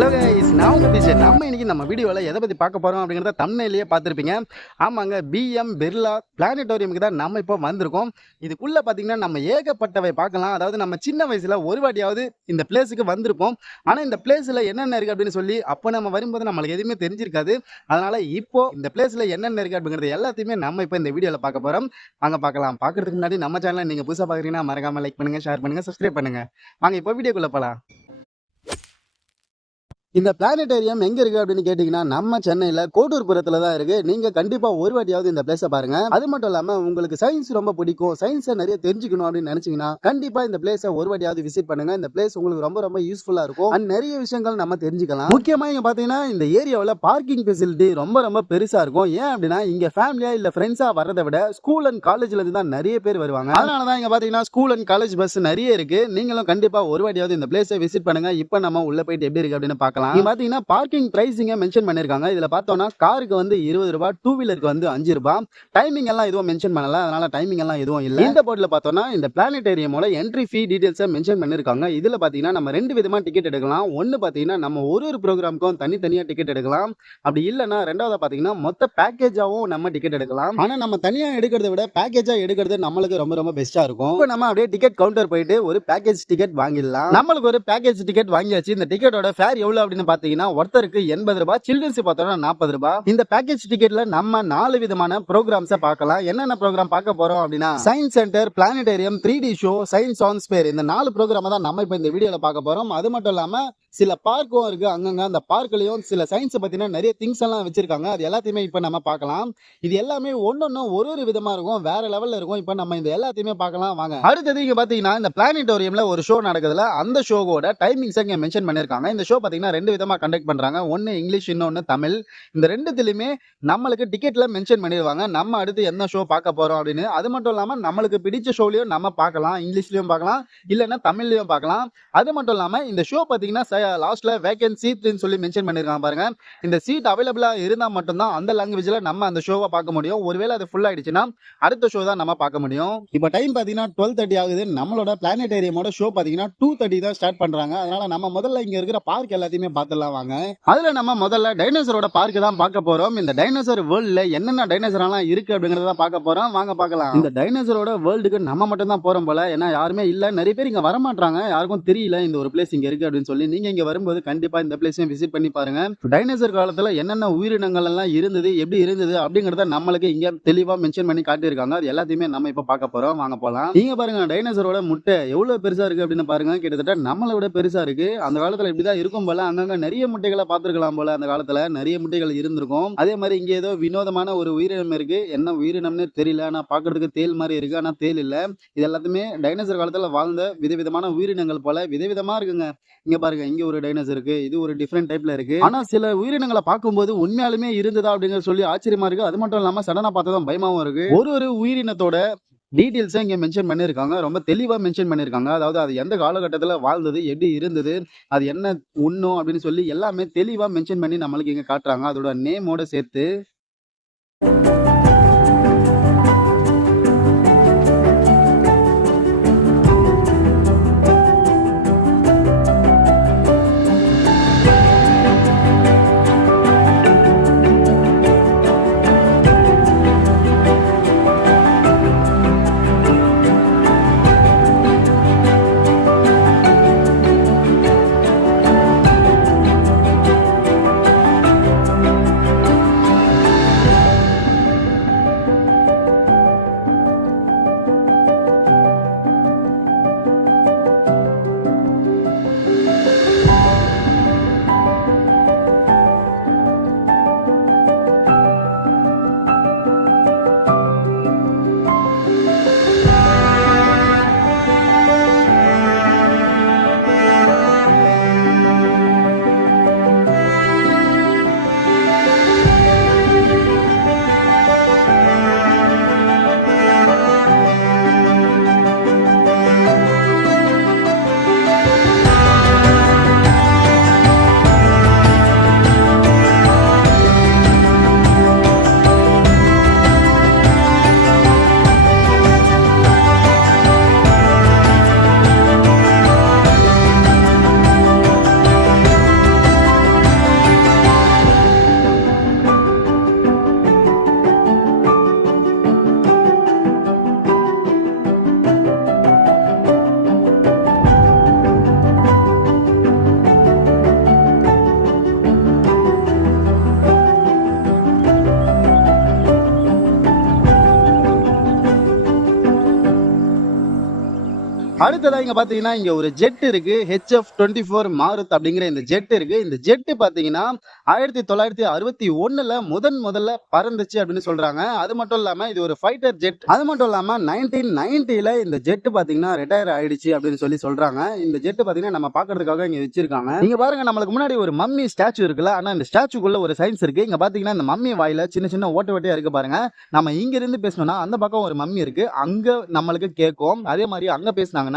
Hello guys, நான் உங்க teacher. நம்ம இன்னைக்கு நம்ம வீடியோவில் எதை பற்றி பார்க்க போகிறோம் அப்படிங்கிறத தம்ப்நெயிலே பார்த்துருப்பீங்க. ஆமாங்க, பிஎம் பிர்லா பிளானட்டோரியமுக்கு தான் நம்ம இப்போ வந்திருக்கோம். இதுக்குள்ளே பார்த்தீங்கன்னா நம்ம ஏகப்பட்டவை பார்க்கலாம். அதாவது நம்ம சின்ன வயசில் ஒரு வாட்டியாவது இந்த பிளேஸுக்கு வந்திருப்போம். ஆனால் இந்த பிளேஸில் என்னென்ன இருக்குது அப்படின்னு சொல்லி அப்போ நம்ம வரும்போது நம்மளுக்கு எதுவுமே தெரிஞ்சிருக்காது. அதனால் இப்போ இந்த பிளேஸில் என்னென்ன இருக்குது அப்படிங்கிறது எல்லாத்தையுமே நம்ம இப்போ இந்த வீடியோவில் பார்க்க போகிறோம். வாங்க பார்க்கலாம். பார்க்குறதுக்கு முன்னாடி நம்ம சேனலை நீங்கள் புதுசாக பார்க்குறீங்கன்னா மறக்காமல் லைக் பண்ணுங்கள், ஷேர் பண்ணுங்கள், சப்ஸ்கிரைப் பண்ணுங்கள். வாங்க இப்போ வீடியோக்குள்ளே போகலாம். இந்த பிளானட்டேரியம் எங்க இருக்கு அப்படின்னு கேட்டீங்கன்னா நம்ம சென்னையில கோட்டூர்புரத்துல தான் இருக்கு. நீங்க கண்டிப்பா ஒரு வாட்டியாவது இந்த பிளேஸை பாருங்க. அது மட்டும் இல்லாம உங்களுக்கு சயின்ஸ் ரொம்ப பிடிக்கும், சயின்ஸை நிறைய தெரிஞ்சுக்கணும் அப்படின்னு நினைச்சீங்கன்னா கண்டிப்பா இந்த பிளேஸை ஒரு வாட்டியாவது விசிட் பண்ணுங்க. இந்த பிளேஸ் உங்களுக்கு ரொம்ப ரொம்ப யூஸ்ஃபுல்லா இருக்கும். அண்ட் நிறைய விஷயங்கள் நம்ம தெரிஞ்சுக்கலாம். முக்கியமா இங்க பாத்தீங்கன்னா இந்த ஏரியாவில் பார்க்கிங் ஃபெசிலிட்டி ரொம்ப ரொம்ப பெருசா இருக்கும். ஏன் அப்படின்னா இங்க ஃபேமிலியா இல்ல ஃப்ரெண்ட்ஸா வர்றதை விட ஸ்கூல் அண்ட் காலேஜ்ல இருந்து தான் நிறைய பேர் வருவாங்க. அதனாலதான் இங்க பாத்தீங்கன்னா ஸ்கூல் அண்ட் காலேஜ் பஸ் நிறைய இருக்கு. நீங்களும் கண்டிப்பா ஒரு வாட்டியாவது இந்த பிளேஸை விசிட் பண்ணுங்க. இப்ப நம்ம உள்ள போயிட்டு எப்படி இருக்கு அப்படின்னு பார்க்கலாம். பாத்தீங்கன்னா பார்க்கிங் பிரைசிங்க மென்ஷன் பண்ணிருக்காங்க. இதுல பார்த்தோம்னா காருக்கு வந்து 20 ரூபாய், டூ வீலருக்கு வந்து 5 ரூபாய். டைமிங் எல்லாம் எதுவும் மென்ஷன் பண்ணல, அதனால டைமிங் எல்லாம் எதுவும் இல்ல. இந்த போர்டுல பார்த்தோம்னா இந்த பிளானட்டேரியமோட என்ட்ரி ஃபீ டீடைல்ஸ் மென்ஷன் பண்ணிருக்காங்க. இதுல பாத்தீங்கன்னா நம்ம ரெண்டு விதமா டிக்கெட் எடுக்கலாம். ஒன்னு பாத்தீங்கன்னா நம்ம ஒரு ப்ரோக்ராமுக்கும் தனித்தனியா டிக்கெட் எடுக்கலாம். அப்படி இல்லைன்னா ரெண்டாவது பாத்தீங்கன்னா மொத்த பேக்கேஜாவும் நம்ம டிக்கெட் எடுக்கலாம். ஆனா நம்ம தனியா எடுக்கிறத விட பேக்கேஜா எடுக்கிறது நம்மளுக்கு ரொம்ப ரொம்ப பெஸ்டா இருக்கும். இப்போ நம்ம அப்படியே டிக்கெட் கவுண்டர் போயிட்டு ஒரு பேக்கேஜ் டிக்கெட் வாங்கிடலாம். நம்மளுக்கு ஒரு பேக்கேஜ் டிக்கெட் வாங்கியாச்சு. இந்த டிக்கெட்டோட ஃபேர் எவ்வளவு அப்படின்னு பாத்தீங்கன்னா ஒருத்தருக்கு 80 ரூபாய், சில்ட்ரன்ஸ் பார்த்தோம்னா 40 ரூபாய். இந்த பேக்கேஜ் டிக்கெட்ல நம்ம 4 விதமான ப்ரோக்ராம்ஸ் பார்க்கலாம். என்னென்ன ப்ரோக்ராம் பார்க்க போறோம் அப்படின்னா science centre, planetarium, 3D show, science on spare, இந்த 4 ப்ரோக்ராம் தான் நம்ம இப்ப இந்த வீடியோல பார்க்க போறோம். அது மட்டும் இல்லாம சில பார்க்கும் இருக்கு. அங்கங்க அந்த பார்க்லயும் சில சயின்ஸ் பத்தின நிறைய திங்ஸ் எல்லாம் வச்சிருக்காங்க. அது எல்லாத்தையுமே இப்ப நம்ம பார்க்கலாம். இது எல்லாமே ஒன்னொன்னும் ஒரு விதமா இருக்கும், வேற லெவல்ல இருக்கும். இப்ப நம்ம இந்த எல்லாத்தையுமே பார்க்கலாம் வாங்க. அடுத்தது இங்க பாத்தீங்கன்னா இந்த பிளானட்டோரியம்ல ஒரு ஷோ நடக்குதுல, அந்த ஷோவோட டைமிங்ஸ் இங்க மென்ஷன் பண்ணிருக்காங்க. இந்த ஷோ பாத்தீங்கன்னா ரெண்டு விதமா கண்டக்ட் பண்றாங்க. ஒன்னு இங்கிலீஷ், இன்னொன்னு தமிழ். இந்த ரெண்டுத்திலுமே நம்மளுக்கு டிக்கெட்ல மென்ஷன் பண்ணிடுவாங்க நம்ம அடுத்து என்ன ஷோ பார்க்க போறோம் அப்படின்னு. அது மட்டும் இல்லாம நம்மளுக்கு பிடிச்ச ஷோலயும் நம்ம பார்க்கலாம், இங்கிலீஷ்லயும் பார்க்கலாம், இல்லைன்னா தமிழ்லயும் பார்க்கலாம். அது மட்டும் இல்லாம இந்த ஷோ பாத்தீங்கன்னா லாஸ்ட்ல வேகன்சி சொல்லி மென்ஷன் பண்ணிருக்காங்க பாருங்க. இந்த சீட் அவைலபிளா இருந்தா மட்டும்தான் அந்த லாங்குவேஜ்ல நம்ம அந்த ஷோவை பார்க்க முடியும். ஒருவேளை அது ஃபுல் ஆயிடுச்சுன்னா அடுத்த ஷோ தான் நம்ம பார்க்க முடியும். இப்போ டைம் பாத்தீங்கன்னா 12:30 ஆகுது. நம்மளோட பிளானட்டேரியமோட ஷோ பாத்தீங்கன்னா 2:30 தான் ஸ்டார்ட் பண்றாங்க. அதனால நம்ம முதல்ல இங்க இருக்கிற பார்க் எல்லாத்தையுமே பார்த்துடலாம் வாங்க. அதுல நம்ம முதல்ல டைனோசரோட பார்க் தான் பார்க்க போறோம். இந்த டைனோசர் வேர்ல்ட்ல என்னென்ன டைனோசர் எல்லாம் இருக்கு அப்படிங்கறத பார்க்க போறோம். வாங்க பார்க்கலாம். இந்த டைனோசரோட வேர்ல்டுக்கு நம்ம மட்டும் தான் போறோம் போல. ஏன்னா யாருமே இல்ல, நிறைய பேர் இங்க வர மாட்டாங்க, யாருக்கும் தெரியல இந்த ஒரு பிளேஸ் இங்க இருக்கு அப்படின்னு சொல்லி. நீங்க இங்க வரும்போது கண்டிப்பா இந்த பிளேஸையும் விசிட் பண்ணி பாருங்க. டைனோசர் காலத்துல என்னென்ன உயிரினங்கள் எல்லாம் இருந்தது, எப்படி இருந்தது அப்படிங்கறத நம்மளுக்கு இங்க தெளிவா மென்ஷன் பண்ணி காட்டியிருக்காங்க. அது எல்லாத்தையுமே நம்ம இப்ப பார்க்க போறோம். வாங்க போலாம். நீங்க பாருங்க டைனோசரோட முட்டை எவ்வளவு பெருசா இருக்கு அப்படின்னு பாருங்க. கிட்டத்தட்ட நம்மளை விட பெருசா இருக்கு. அந்த காலத்துல இப்படிதான் இருக்கும் போல. அங்கங்க நிறைய முட்டைகளை பார்த்திருக்கலாம் போல. அந்த காலத்துல நிறைய முட்டைகள் இருந்திருக்கும். அதே மாதிரி இங்க ஏதோ வினோதமான ஒரு உயிரினம் இருக்கு. என்ன உயிரினம்னு தெரியல. ஆனா பாக்குறதுக்கு தேல் மாதிரி இருக்கு, ஆனா தேல் இல்ல. இது எல்லாத்துமே டைனோசர் காலத்துல வாழ்ந்த விதவிதமான உயிரினங்கள் போல. விதவிதமா இருக்குங்க. இங்க பாருங்க, இங்க ஒரு டைனோசர் இருக்கு, இது ஒரு டிஃபரெண்ட் டைப்ல இருக்கு. ஆனா சில உயிரினங்களை பார்க்கும்போது உண்மையாலுமே இருந்ததா அப்படிங்கிற சொல்லி ஆச்சரியமா இருக்கு. அது மட்டும் இல்லாம சடனா பார்த்ததும் பயமாவும் இருக்கு. ஒரு உயிரினத்தோட டீடைல்ஸ் இங்க மென்ஷன் பண்ணிருக்காங்க. ரொம்ப தெளிவா மென்ஷன் பண்ணிருக்காங்க. அதாவது அது எந்த காலகட்டத்துல வாழ்ந்தது, எப்படி இருந்தது, அது என்ன உண்ணும் அப்படின்னு சொல்லி எல்லாமே தெளிவா மென்ஷன் பண்ணி நம்மளுக்கு இங்க காட்டுறாங்க, அதோட நேமோட சேர்த்து. அடுத்ததா இங்க பாத்தீங்கன்னா இங்க ஒரு ஜெட் இருக்கு, HF-24 மாருத் அப்படிங்கிற இந்த ஜெட் இருக்கு. இந்த ஜெட் பாத்தீங்கன்னா 1961ல முதல்ல பறந்துச்சு அப்படின்னு சொல்றாங்க. அது மட்டும் இல்லாம இது ஒரு ஃபைட்டர் ஜெட். அது மட்டும் இல்லாம 1990ல இந்த ஜெட் பாத்தீங்கன்னா ரிட்டையர் ஆயிடுச்சு அப்படின்னு சொல்றாங்க. இந்த ஜெட் பாத்தீங்கன்னா நம்ம பாக்குறதுக்காக இங்க வச்சிருக்காங்க. நீங்க பாருங்க, நம்மளுக்கு முன்னாடி ஒரு மம்மி ஸ்டாச்சு இருக்குல்ல, ஆனா இந்த ஸ்டாச்சுக்குள்ள ஒரு சயின்ஸ் இருக்கு. இங்க பாத்தீங்கன்னா இந்த மம்மி வாயில சின்ன ஓட்ட ஓட்டையா இருக்கு பாருங்க. நம்ம இங்க இருந்து பேசணும்னா அந்த பக்கம் ஒரு மம்மி இருக்கு, அங்க நம்மளுக்கு கேட்கும். அதே மாதிரி அங்க பேசினாங்கன்னா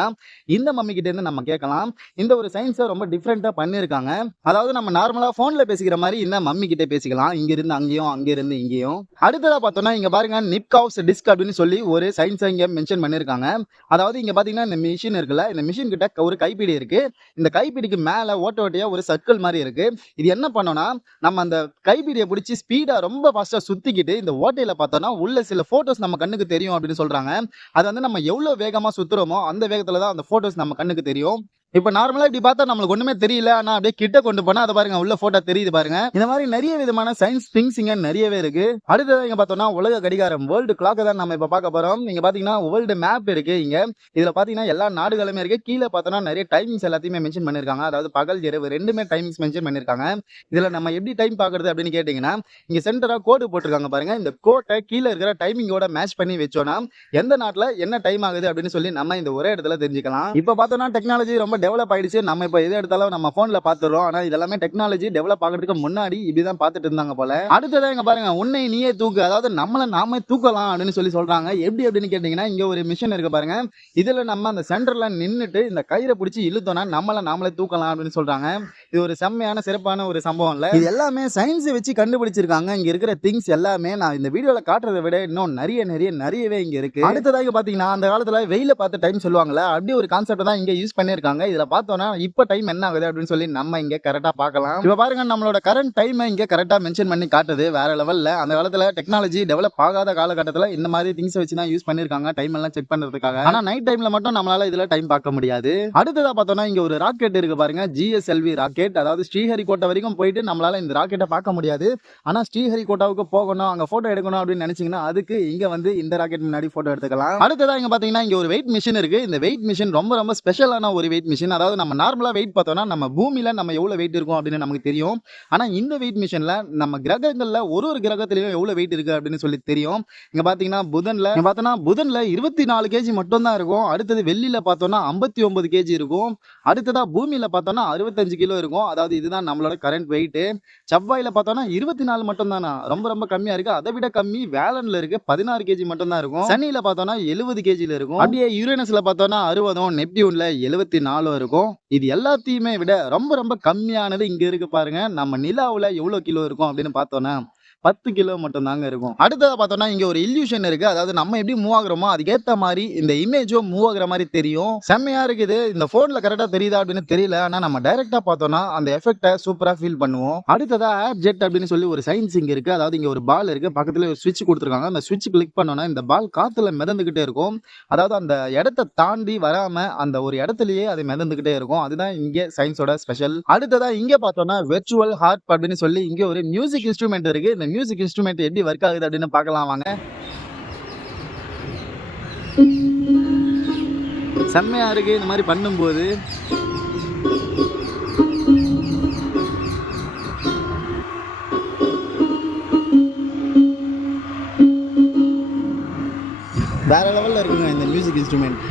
இந்த மம்மி கிட்ட இருந்து நம்ம கேட்கலாம். இந்த ஒரு சயின்ஸை ரொம்ப டிஃப்ரெண்டா பண்ணிருக்காங்க. அதாவது நம்ம நார்மலா போன்ல பேசிக்கிற மாதிரி இந்த மம்மி கிட்ட பேசிக்கலாம், இங்க இருந்து அங்கேயும் அங்க இருந்து இங்கேயும். அடுத்ததா பார்த்தோம்னா இங்க பாருங்க, நிப்காவ்ஸ் டிஸ்க் அப்படின்னு சொல்லி ஒரு சயின்ஸை இங்க மென்ஷன் பண்ணிருக்காங்க. அதாவது இங்க பாத்தீங்கன்னா இந்த மிஷின் இருக்குல்ல, இந்த மிஷின் கிட்ட ஒரு கைப்பிடி இருக்கு. இந்த கைப்பிடிக்கு மேல ஓட்ட ஓட்டையா ஒரு சர்க்கிள் மாதிரி இருக்கு. இது என்ன பண்ணோம்னா, நம்ம அந்த கைப்பிடியை பிடிச்சி ஸ்பீடா ரொம்ப ஃபாஸ்டா சுத்திக்கிட்டு இந்த ஓட்டையில பார்த்தோம்னா உள்ள சில போட்டோஸ் நம்ம கண்ணுக்கு தெரியும் அப்படின்னு சொல்றாங்க. அது வந்து நம்ம எவ்வளவு வேகமா சுத்துறோமோ அந்த வேகத்துல தான் அந்த போட்டோஸ் நம்ம கண்ணுக்கு தெரியும். இப்ப நார்மலா இப்படி பார்த்தா நம்மளுக்கு ஒண்ணுமே தெரியல, ஆனா அப்படியே கிட்ட கொண்டு போனா அதை பாருங்க, உள்ள போட்டோ தெரியுது பாருங்க. இந்த மாதிரி நிறைய விதமான சயின்ஸ் திங்ஸ் இங்க நிறையவே இருக்கு. அடுத்ததான் இங்க பார்த்தோம்னா உலக கடிகாரம், வேர்ல்டு கிளாக் தான் நம்ம இப்ப பார்க்க போறோம். இங்க பாத்தீங்கன்னா வேர்ல்டு மேப் இருக்கு. இங்க இதுல பாத்தீங்கன்னா எல்லா நாடுகளுமே இருக்கு. கீழே பார்த்தோம்னா நிறைய டைமிங்ஸ் எல்லாத்தையுமே மென்ஷன் பண்ணிருக்காங்க. அதாவது பகல் இரவு ரெண்டுமே டைமிங்ஸ் மென்ஷன் பண்ணிருக்காங்க. இதுல நம்ம எப்படி டைம் பாக்குறது அப்படின்னு கேட்டீங்கன்னா, இங்க சென்டரா கோடு போட்டிருக்காங்க பாருங்க. இந்த கோட்டை கீழே இருக்கிற டைமிங்கோட மேட்ச் பண்ணி வச்சோம்னா எந்த நாட்டுல என்ன டைம் ஆகுது அப்படின்னு சொல்லி நம்ம இந்த ஒரே இடத்துல தெரிஞ்சுக்கலாம். இப்ப பார்த்தோம்னா டெக்னாலஜி ரொம்ப டெவலப் ஆயிடுச்சு. நம்ம இப்ப எது எடுத்தாலும் நம்ம போன்ல பாத்துறோம். ஆனா இதெல்லாமே டெக்னாலஜி டெவலப் ஆகிறதுக்கு முன்னாடி இப்படிதான் பாத்துட்டு இருந்தாங்க போல. அடுத்ததா இங்க பாருங்க, உன்னை நீயே தூக்கு, அதாவது நம்மள நாமே தூக்கலாம் அப்படின்னு சொல்றாங்க. எப்படி அப்படின்னு கேட்டீங்கன்னா, இங்க ஒரு மிஷின் இருக்கு பாருங்க. இதுல நம்ம அந்த சென்டர்ல நின்னுட்டு இந்த கயிறை பிடிச்சி இழுத்தோம்னா நம்மள நாமளே தூக்கலாம் அப்படின்னு சொல்றாங்க. இது ஒரு செம்மையான சிறப்பான ஒரு சம்பவம் இல்ல. இது எல்லாமே சயின்ஸ் வச்சு கண்டுபிடிச்சிருக்காங்க. இங்க இருக்கிற திங்ஸ் எல்லாமே நான் இந்த வீடியோல காட்டுறதை விட இன்னும் நிறையவே இங்க இருக்கு. அடுத்ததாக பாத்தீங்கன்னா, அந்த காலத்துல வெயில பார்த்து டைம் சொல்லுவாங்கல்ல, அப்படி ஒரு கான்செப்ட் தான் இங்க யூஸ் பண்ணிருக்காங்க. இதுல பார்த்தோம்னா இப்ப டைம் என்ன ஆகுது அப்படின்னு சொல்லி நம்ம இங்க கரெக்டா பார்க்கலாம். இப்ப பாருங்க, நம்மளோட கரண்ட் டைம் இங்க கரெக்டா மென்ஷன் பண்ணி காட்டுது. வேற லெவல்ல. அந்த காலத்துல டெக்னாலஜி டெவலப் ஆகாத காலகட்டத்துல இந்த மாதிரி திங்ஸ் வச்சு தான் யூஸ் பண்ணிருக்காங்க டைம் எல்லாம் செக் பண்றதுக்காக. ஆனா நைட் டைம்ல மட்டும் நம்மளால இதுல டைம் பார்க்க முடியாது. அடுத்ததா பார்த்தோம்னா இங்க ஒரு ராக்கெட் இருக்கு பாருங்க, GSLV ராக்கெட். அதாவது ஸ்ரீஹரிகோட்டா வரைக்கும் போயிட்டு நம்மளால இந்த ராக்கெட்டை பார்க்க முடியாது. ஆனா ஸ்ரீஹரிகோட்டாவுக்கு போகணும், அங்க போட்டோ எடுக்கணும் அப்படின்னு நினைச்சீங்கன்னா அதுக்கு இங்க வந்து இந்த ராக்கெட் முன்னாடி போட்டோ எடுத்துக்கலாம். அடுத்ததா இங்க பாத்தீங்கன்னா இங்க ஒரு வெயிட் மிஷின் இருக்கு. இந்த வெயிட் மிஷின் ரொம்ப ஸ்பெஷலான ஒரு வெயிட் மிஷின். அதாவது நம்ம நார்மலா வெயிட் பார்த்தோம்னா நம்ம பூமியில நம்ம எவ்வளவு வெயிட் இருக்கும் அப்படின்னு நமக்கு தெரியும். ஆனா இந்த வெயிட் மிஷின்ல நம்ம கிரகங்கள்ல ஒரு கிரகத்திலயும் எவ்வளவு வெயிட் இருக்கு அப்படின்னு சொல்லி தெரியும். இங்க பாத்தீங்கன்னா புதன்ல 24 கேஜி மட்டும் தான் இருக்கும். அடுத்தது வெள்ளியில பார்த்தோம்னா 59 கேஜி இருக்கும். அடுத்ததா பூமியில பார்த்தோம்னா 65 கிலோ இருக்கும். அதாவது இதுதான் நம்மளோட கரண்ட் வெயிட். செவ்வாயில பார்த்தோம்னா 24 மட்டும் தானா, ரொம்ப கம்மியா இருக்கு. அதை விட கம்மி வேலன்ல இருக்கு, 16 கேஜி மட்டும் தான் இருக்கும். சனியில பார்த்தோம்னா 70 கேஜில இருக்கும். அப்படியே யுரேனஸ்ல பார்த்தோம்னா 60, நெப்டியூன்ல 74 இருக்கும். இது எல்லாத்தையுமே விட ரொம்ப கம்மியானது இங்க இருக்கு பாருங்க. நம்ம நிலாவுல எவ்வளவு கிலோ இருக்கும் அப்படின்னு பார்த்தோம்னா 10 கிலோ மட்டும் தாங்க இருக்கும். அடுத்ததா பார்த்தோம்னா இங்க ஒரு இல்யூஷன் இருக்கு. அதாவது நம்ம எப்படி மூவ் ஆகுறோமோ அதுக்கேத்த மாதிரி இந்த இமேஜும் மூவ் ஆகுற மாதிரி தெரியும். செம்மையா இருக்குது. இந்த போன்ல கரெக்டா தெரியுதா அப்படின்னு தெரியல, ஆனா நம்ம டைரக்டா பார்த்தோம்னா அந்த எஃபெக்ட்டை சூப்பரா ஃபீல் பண்ணுவோம். அடுத்ததா ஏர் ஜெட் அப்படின்னு சொல்லி ஒரு சயின்ஸ் இங்க இருக்கு. அதாவது இங்க ஒரு பால் இருக்கு, பக்கத்துல ஒரு சுவிட்ச் கொடுத்துருக்காங்க. அந்த சுவிட்ச் கிளிக் பண்ணோம்னா இந்த பால் காத்துல மிதந்துகிட்டே இருக்கும். அதாவது அந்த இடத்தை தாண்டி வராம அந்த ஒரு இடத்துலயே அது மிதந்துகிட்டே இருக்கும். அதுதான் இங்க சயின்ஸோட ஸ்பெஷல். அடுத்ததா இங்க பார்த்தோம்னா வெர்ச்சுவல் ஹார்ப் அப்படின்னு சொல்லி இங்க ஒரு மியூசிக் இன்ஸ்ட்ருமெண்ட் இருக்கு. இந்த மியூசிக் இன்ஸ்ட்ருமெண்ட் எப்படி ஒர்க் ஆகுது அப்படின்னு பார்க்கலாம் வாங்க. செம்மையா இருக்கு இந்த மாதிரி பண்ணும்போது. வேற லெவல்ல இருக்குங்க இந்த மியூசிக் இன்ஸ்ட்ருமெண்ட்.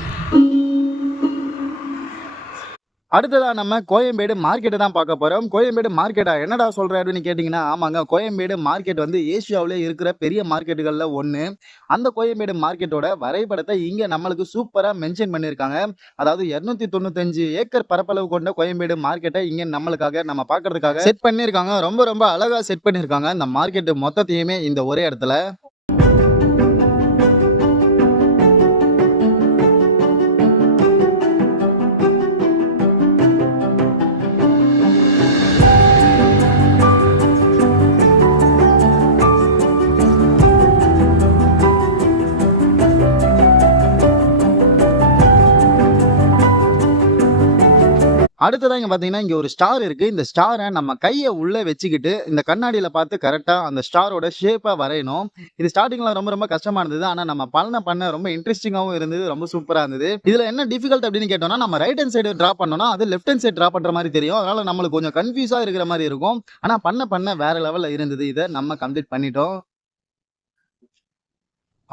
அடுத்ததா நம்ம கோயம்பேடு மார்க்கெட்டை தான் பார்க்க போறோம். கோயம்பேடு மார்க்கெட்டா என்னடா சொல்ற அப்படின்னு கேட்டீங்கன்னா, ஆமாங்க, கோயம்பேடு மார்க்கெட் வந்து ஏசியாவிலே இருக்கிற பெரிய மார்க்கெட்டுகள்ல ஒண்ணு. அந்த கோயம்பேடு மார்க்கெட்டோட வரைபடத்தை இங்க நம்மளுக்கு சூப்பரா மென்ஷன் பண்ணிருக்காங்க. அதாவது 295 ஏக்கர் பரப்பளவு கொண்ட கோயம்பேடு மார்க்கெட்டை இங்க நம்மளுக்காக நம்ம பார்க்கிறதுக்காக செட் பண்ணிருக்காங்க. ரொம்ப அழகா செட் பண்ணிருக்காங்க இந்த மார்க்கெட் மொத்தத்தையுமே இந்த ஒரே இடத்துல. அடுத்ததா இங்க பார்த்தீங்கன்னா, இங்க ஒரு ஸ்டார் இருக்கு. இந்த ஸ்டார நம்ம கைய உள்ள வச்சுக்கிட்டு, இந்த கண்ணாடியில பார்த்து கரெக்ட்டா அந்த ஸ்டாரோட ஷேப்பா வரையணும். இது ஸ்டார்ட்டிங்ல ரொம்ப ரொம்ப கஷ்டமா இருந்தது. ஆனா நம்ம பண்ண ரொம்ப இன்ட்ரஸ்டிங்காவும் இருந்தது. ரொம்ப சூப்பரா இருந்தது. இதுல என்ன டிஃபிகல்ட் அப்படின்னு கேட்டோம்னா, நம்ம ரைட் ஹேண்ட் சைடு டிரா பண்ணோம்னா, அது லெஃப்ட் ஹேண்ட் சைடு டிரா பண்ற மாரி தெரியும். அதனால நம்மளுக்கு கொஞ்சம் கன்ஃப்யூஸா இருக்கிற மாரி இருக்கும். ஆனா பண்ண வேற லெவல்ல இருந்தது. இத நம்ம கம்ப்ளீட் பண்ணிட்டோம்.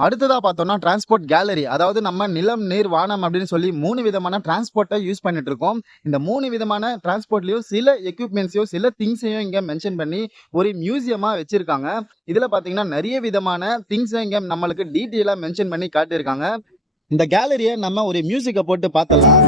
அடுத்ததா பார்த்தோம்னா டிரான்ஸ்போர்ட் கேலரி. அதாவது நம்ம நிலம், நீர், வானம் அப்படின்னு சொல்லி 3 விதமான டிரான்ஸ்போர்ட்ட யூஸ் பண்ணிட்டு இருக்கோம். இந்த 3 விதமான டிரான்ஸ்போர்ட்லயும் சில எக்யூப்மென்ட்ஸையும், சில திங்ஸையும் இங்க மென்ஷன் பண்ணி ஒரு மியூசியமா வச்சிருக்காங்க. இதுல பார்த்தீங்கன்னா நெறைய விதமான திங்ஸ இங்க நம்மளுக்கு டீட்டெயிலா மென்ஷன் பண்ணி காட்டியிருக்காங்க. இந்த கேலரிய நம்ம ஒரு மியூசிக்க போட்டு பார்த்தரலாம்.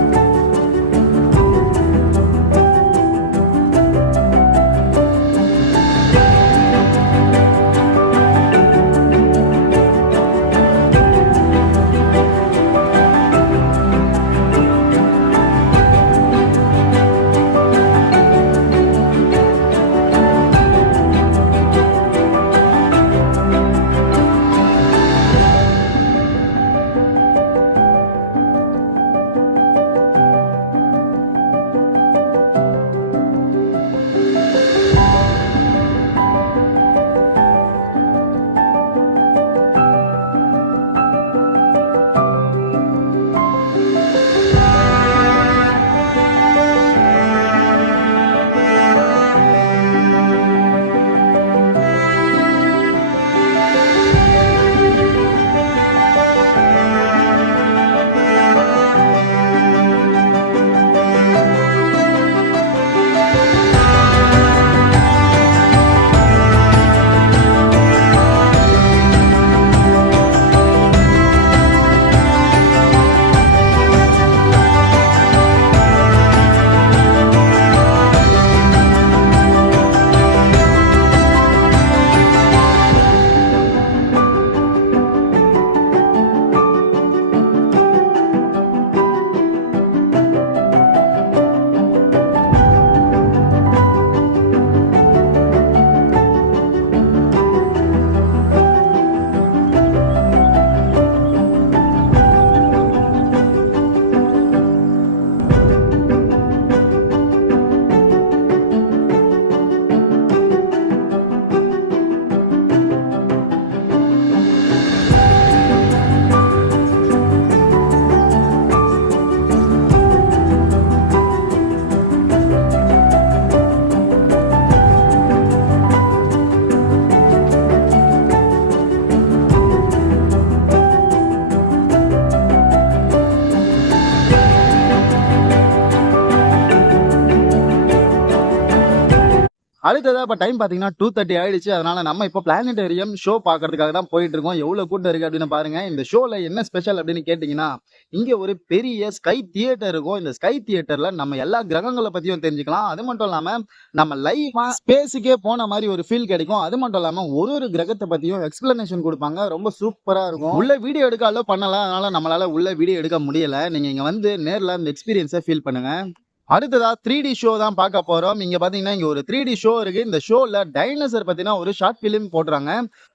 அடுத்ததா இப்ப டைம் பாத்தீங்கன்னா 2:30 ஆயிடுச்சு. அதனால நம்ம இப்போ பிளானட்டேரியம் ஷோ பாக்குறதுக்காக தான் போயிட்டு இருக்கோம். எவ்வளவு கூட்டம் இருக்கு அப்படின்னு பாருங்க. இந்த ஷோல என்ன ஸ்பெஷல் அப்படின்னு கேட்டீங்கன்னா, இங்க ஒரு பெரிய ஸ்கை தியேட்டர் இருக்கும். இந்த ஸ்கை தியேட்டர்ல நம்ம எல்லா கிரகங்களை பத்தியும் தெரிஞ்சுக்கலாம். அது மட்டும் இல்லாம நம்ம லைவா ஸ்பேஸுக்கே போன மாதிரி ஒரு ஃபீல் கிடைக்கும். அது மட்டும் இல்லாம ஒரு கிரகத்தை பத்தியும் எக்ஸ்பிளனேஷன் கொடுப்பாங்க. ரொம்ப சூப்பரா இருக்கும். உள்ள வீடியோ எடுக்க அலோ பண்ணலாம். அதனால நம்மளால உள்ள வீடியோ எடுக்க முடியல. நீங்க இங்க வந்து நேர்ல இந்த எக்ஸ்பீரியன்ஸை ஃபீல் பண்ணுங்க. அடுத்ததா 3D ஷோ தான் பார்க்க போறோம். இங்க பாத்தீங்கன்னா இங்க ஒரு 3D ஷோ இருக்கு. இந்த ஷோல டைனோசர் பத்தின ஒரு ஷார்ட் பிலிம் போடுறாங்க.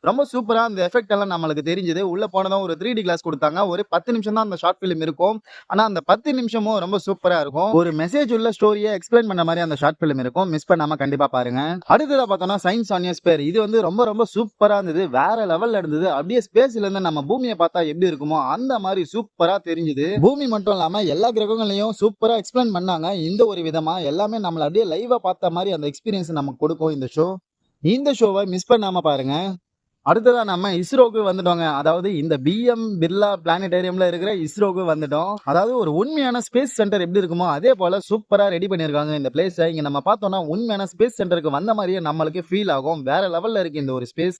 ரொம்ப சூப்பரா அந்த எஃபெக்ட் எல்லாம் நம்மளுக்கு தெரிஞ்சது. உள்ள போனதும் ஒரு 3D கிளாஸ் கொடுத்தாங்க. ஒரு 10 நிமிஷம் தான் அந்த ஷார்ட் பிலிம் இருக்கும். ஆனா அந்த 10 நிமிஷமும் ரொம்ப சூப்பரா இருக்கும். ஒரு மெசேஜ் உள்ள ஸ்டோரியை எக்ஸ்பிளைன் பண்ண மாதிரி அந்த ஷார்ட் பிலிம் இருக்கும். மிஸ் பண்ணாம கண்டிப்பா பாருங்க. அடுத்ததா பார்த்தோம்னா சயின்ஸ் ஆன் எ ஸ்பேர். இது வந்து ரொம்ப சூப்பரா இருந்தது. வேற லெவல்ல இருந்தது. அப்படியே ஸ்பேஸ்ல இருந்து நம்ம பூமியை பார்த்தா எப்படி இருக்குமோ அந்த மாதிரி சூப்பரா தெரிஞ்சுது. பூமி மட்டும் இல்லாம எல்லா கிரகங்களையும் சூப்பரா எக்ஸ்பிளைன் பண்ணாங்க. இந்த ஒரு விதமா எல்லாமே நம்மள அப்படியே லைவா பார்த்த மாதிரி அந்த எக்ஸ்பீரியன்ஸ் நமக்கு கொடுக்கும் இந்த ஷோ. இந்த ஷோவை மிஸ் பண்ணாம பாருங்க. அடுத்ததா நம்ம இஸ்ரோக்கு வந்துட்டோங்க. அதாவது இந்த பிஎம் பிர்லா பிளானட்டேரியம்ல இருக்கிற இஸ்ரோக்கு வந்துட்டோம். அதாவது ஒரு உண்மையான ஸ்பேஸ் சென்டர் எப்படி இருக்குமோ அதே போல சூப்பரா ரெடி பண்ணிருக்காங்க இந்த பிளேஸ். இங்க நம்ம பார்த்தோம்னா உண்மையான ஸ்பேஸ் சென்டருக்கு வந்த மாதிரியே நம்மளுக்கு ஃபீல் ஆகும். வேற லெவல்ல இருக்கு இந்த ஒரு ஸ்பேஸ்.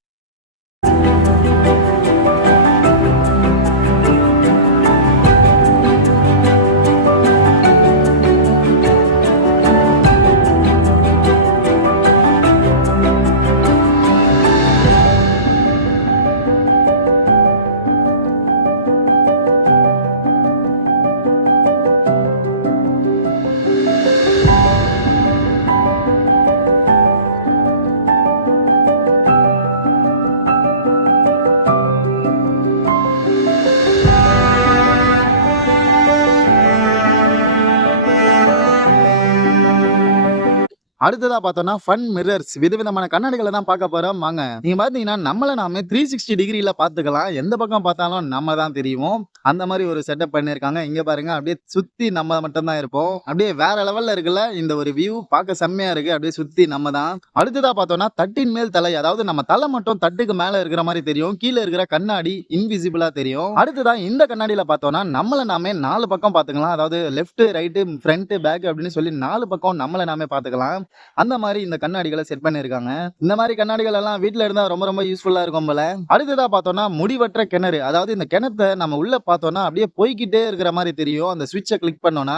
அடுத்ததா பார்த்தோம்னா ஃபன் மிரர்ஸ், விதவிதமான கண்ணாடிகள தான் பார்க்க போறோம் வாங்க. நீங்க பார்த்தீங்கன்னா நம்மள நாமே 360 டிகிரில பார்த்துக்கலாம். எந்த பக்கம் பார்த்தாலும் நம்ம தான் தெரிவோம். அந்த மாரி ஒரு செட்டப் பண்ணியிருக்காங்க. இங்க பாருங்க அப்படியே சுத்தி நம்ம மட்டும் தான் இருப்போம். அப்படியே வேற லெவல்ல இருக்குல்ல இந்த ஒரு வியூ, பார்க்க செம்மையா இருக்கு. அப்படியே சுத்தி நம்ம தான். அடுத்ததா பார்த்தோம்னா தட்டின் மேல் தலை, அதாவது நம்ம தலை மட்டும் தட்டுக்கு மேல இருக்கிற மாரி தெரியும். கீழ இருக்கிற கண்ணாடி இன்விசிபிளா தெரியும். அடுத்ததா இந்த கண்ணாடியில பார்த்தோம்னா நம்மள நாமே 4 பக்கம் பார்த்துக்கலாம். அதாவது லெஃப்ட், ரைட், ஃப்ரண்ட், பேக் அப்படின்னு சொல்லி 4 பக்கம் நம்மள நாமே பார்த்துக்கலாம். அந்த மாதிரி இந்த கண்ணாடிகளை செட் பண்ணிருக்காங்க. இந்த மாதிரி கண்ணாடிகள் எல்லாம் வீட்ல இருந்தா ரொம்ப ரொம்ப யூஸ்ஃபுல்லா இருக்கும் போல. அடுத்ததா பார்த்தோம்னா முடிவற்ற கிணறு, அதாவது இந்த கிணத்தை நம்ம உள்ள பார்த்தோம்னா அப்படியே போய்கிட்டே இருக்கிற மாதிரி தெரியும். அந்த சுவிட்சை கிளிக் பண்ணோம்னா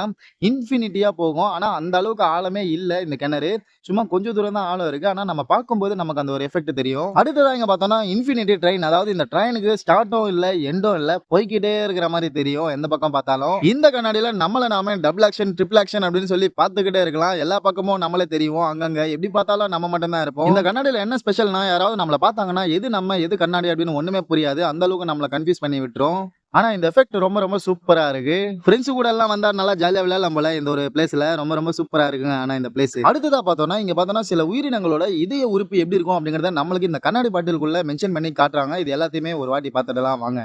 இன்ஃபினிட்டியா போகும். ஆனா அந்த அளவுக்கு ஆழமே இல்ல இந்த கிணறு. சும்மா கொஞ்சம் தூரம் தான் ஆழம் இருக்கு. ஆனா நம்ம பார்க்கும்போது நமக்கு அந்த ஒரு எஃபெக்ட் தெரியும். அடுத்ததா இங்க பார்த்தோம்னா இன்ஃபினிட்டி ட்ரெயின், அதாவது இந்த ட்ரெயினுக்கு ஸ்டார்ட்டும் இல்ல எண்டும் இல்ல, போய்கிட்டே இருக்கிற மாதிரி தெரியும் எந்த பக்கம் பார்த்தாலும். இந்த கண்ணாடியில நம்மள நாமே டபுள் ஆக்ஷன், ட்ரிபிள் ஆக்ஷன் அப்படின்னு சொல்லி பார்த்துக்கிட்டே இருக்கலாம். எல்லா பக்கமும் நம்மளே தெரியும். அங்கங்க எப்படி பார்த்தாலும் நம்ம மட்டும் தான் இருப்போம். இந்த கண்ணாடியில என்ன ஸ்பெஷல்னா, யாராவது நம்மள பார்த்தாங்கன்னா எது நம்ம எது கண்ணாடி அப்படின்னு ஒண்ணுமே புரியாது. அந்த அளவுக்கு நம்மள கன்ஃபியூஸ் பண்ணி விட்டுரும். ஆனா இந்த எஃபெக்ட் ரொம்ப ரொம்ப சூப்பரா இருக்கு. ஃப்ரெண்ட்ஸ் கூட எல்லாம் வந்தா நல்லா ஜாலியா விளையாடலாம் போல இந்த ஒரு பிளேஸ்ல. ரொம்ப ரொம்ப சூப்பரா இருக்குங்க ஆனா இந்த பிளேஸ். அடுத்ததா பார்த்தோம்னா இங்க பார்த்தோம்னா சில உயிரினங்களோட இதய உறுப்பு எப்படி இருக்கும் அப்படிங்கறத நம்மளுக்கு இந்த கண்ணாடி பாட்டிலுக்குள்ள மென்ஷன் பண்ணி காட்டுறாங்க. இது எல்லாத்தையுமே ஒரு வாட்டி பார்த்துடலாம் வாங்க.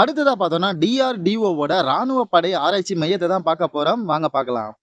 அடுத்ததா பார்த்தோம்னா DRDOவோட ராணுவ படை ஆராய்ச்சி மையத்தை தான் பார்க்க போறோம். வாங்க பார்க்கலாம்.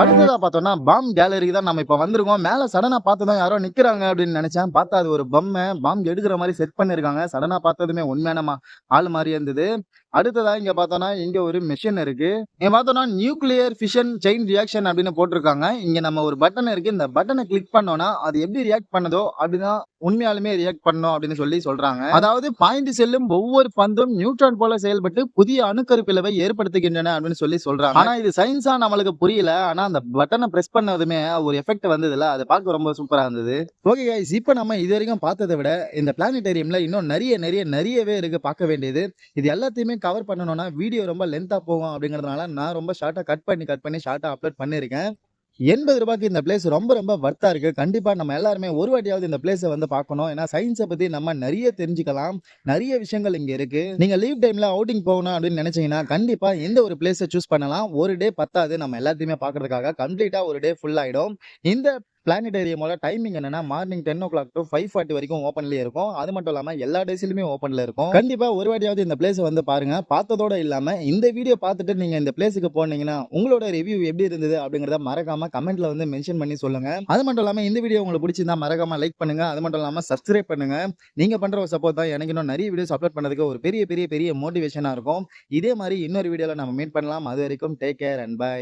அடுத்ததா பார்த்தோம்னா பாம் கேலரிக்கு தான் நம்ம இப்ப வந்திருக்கோம். மேல சடனா பார்த்ததும் யாரோ நிக்கிறாங்க அப்படின்னு நினைச்சேன். பார்த்தா அது ஒரு பொம்மை பாம் எடுக்கிற மாதிரி செட் பண்ணிருக்காங்க. சடனா பார்த்ததுமே உண்மையான ஆள் மாதிரியே இருந்தது. அடுத்ததா இங்க பார்த்தோம்னா, இங்க ஒரு மெஷின் இருக்கு. இங்க பார்த்தோம்னா நியூக்ளியர் ஃபிஷன் செயின் ரியாக்ஷன் அப்படின்னு போட்டிருக்காங்க. இங்க நம்ம ஒரு பட்டன் இருக்கு. இந்த பட்டன கிளிக் பண்ணோம்னா, அது எப்படி ரியாக்ட் பண்ணுதோ, அப்படிதான் உண்மையாலுமே ரியாக்ட் பண்ணணும் அப்படின்னு சொல்லி சொல்றாங்க. அதாவது பாய்ந்து செல்லும் ஒவ்வொரு பந்தும் நியூட்ரான் போல செயல்பட்டு புதிய அணுக்கரு பிளவை ஏற்படுத்துகின்றன அப்படின்னு சொல்லி சொல்றாங்க. ஆனா இது சயின்ஸா நம்மளுக்கு புரியல. ஆனா அந்த பட்டன பிரஸ் பண்ணதுமே ஒரு எஃபெக்ட் வந்ததுல, அது பார்க்க ரொம்ப சூப்பரா இருந்தது. ஓகே கைஸ், இப்ப நம்ம இதுவரைக்கும் பார்த்தத விட இந்த பிளானட்டேரியம்ல இன்னும் நிறையவே இருக்கு பார்க்க வேண்டியது. இது எல்லாத்தையுமே கவர் பண்ணணும்னா வீடியோ ரொம்ப லென்த்தா போகும் அப்படிங்கிறதுனால நான் ரொம்ப ஷார்ட்டா கட் பண்ணி ஷார்ட்டா அப்லோட் பண்ணியிருக்கேன். ரூ. 80க்கு இந்த பிளேஸ் ரொம்ப வர்த்தா இருக்கு. கண்டிப்பா நம்ம எல்லாருமே ஒரு வாட்டியாவது இந்த பிளேஸ வந்து பார்க்கணும். ஏன்னா சயின்ஸ பத்தி நம்ம நெறைய தெரிஞ்சுக்கலாம். நெறைய விஷயங்கள் இங்க இருக்கு. நீங்க லீவ் டைம்ல அவுட்டிங் போகணும் அப்படின்னு நினைச்சீங்கன்னா, கண்டிப்பா இந்த ஒரு பிளேஸ சூஸ் பண்ணலாம். ஒரு டே பத்தாது நம்ம எல்லாத்தையுமே பார்க்கறதுக்காக. கம்ப்ளீட்டா ஒரு டே ஃபுல் ஆயிடும். இந்த பிளானட்டேரியமோட டைமிங் என்னன்னா, மார்னிங் 10:00 to 5:40 வரைக்கும் ஓப்பன்லயே இருக்கும். அது மட்டும் இல்லாம எல்லா டேஸ்லயுமே ஓப்பன்ல இருக்கும். கண்டிப்பா ஒரு வாட்டியாவது இந்த பிளேஸ வந்து பாருங்க. பார்த்ததோட இல்லாம இந்த வீடியோ பார்த்துட்டு நீங்க இந்த பிளேஸ்க்கு போனீங்கன்னா, உங்களோட ரிவ்யூ எப்படி இருந்தது அப்படிங்கிறத மறக்காம கமெண்ட்ல வந்து மென்ஷன் பண்ணி சொல்லுங்க. அது மட்டும் இல்லாம இந்த வீடியோ உங்களுக்கு பிடிச்சிருந்தா மறக்காம லைக் பண்ணுங்க. அது மட்டும் இல்லாம சப்ஸ்கிரைப் பண்ணுங்க. நீங்க பண்ற ஒரு சப்போர்ட் தான் எனக்கு இன்னும் நிறைய வீடியோஸ் அப்லோட் பண்ணதுக்கு ஒரு பெரிய மோட்டிவேஷனா இருக்கும். இதே மாரி இன்னொரு வீடியோல நம்ம மீட் பண்ணலாம். அதுவரைக்கும் டேக் கேர் அண்ட் பை.